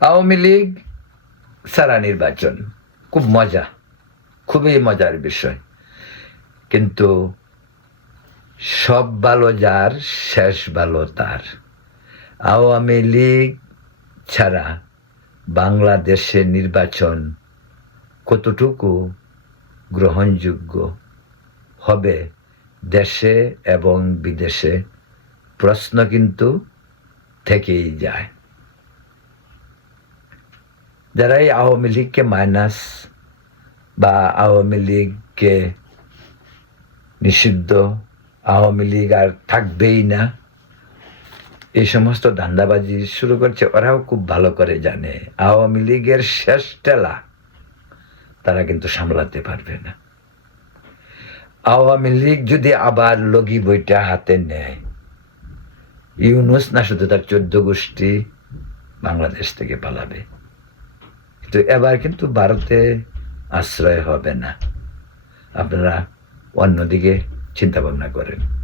আওয়ামী লীগ সারা নির্বাচন। খুব মজা, খুবই মজার বিষয়। কিন্তু সব ভালো যার, শেষ ভালো তার। আওয়ামী লীগ ছাড়া বাংলাদেশে নির্বাচন কতটুকু গ্রহণযোগ্য হবে দেশে এবং বিদেশে প্রশ্ন কিন্তু থেকেই যায়। যারা এই আওয়ামী লীগকে মাইনাস বা আওয়ামী লীগকে নিষিদ্ধ আওয়ামী লীগ আর থাকবেই না এই সমস্ত ধান্দাবাজি শুরু করছে ওরাও খুব ভালো করে জানে আওয়ামী লীগের শেষ টেলা তারা কিন্তু সামলাতে পারবে না আওয়ামী লীগ যদি আবার লগি বইটা হাতে নেয় ইউনুস না শুধু তার চোদ্দ গোষ্ঠী বাংলাদেশ থেকে পালাবে কিন্তু এবার কিন্তু ভারতে আশ্রয় হবে না। আপনারা অন্যদিকে চিন্তা ভাবনা করেন।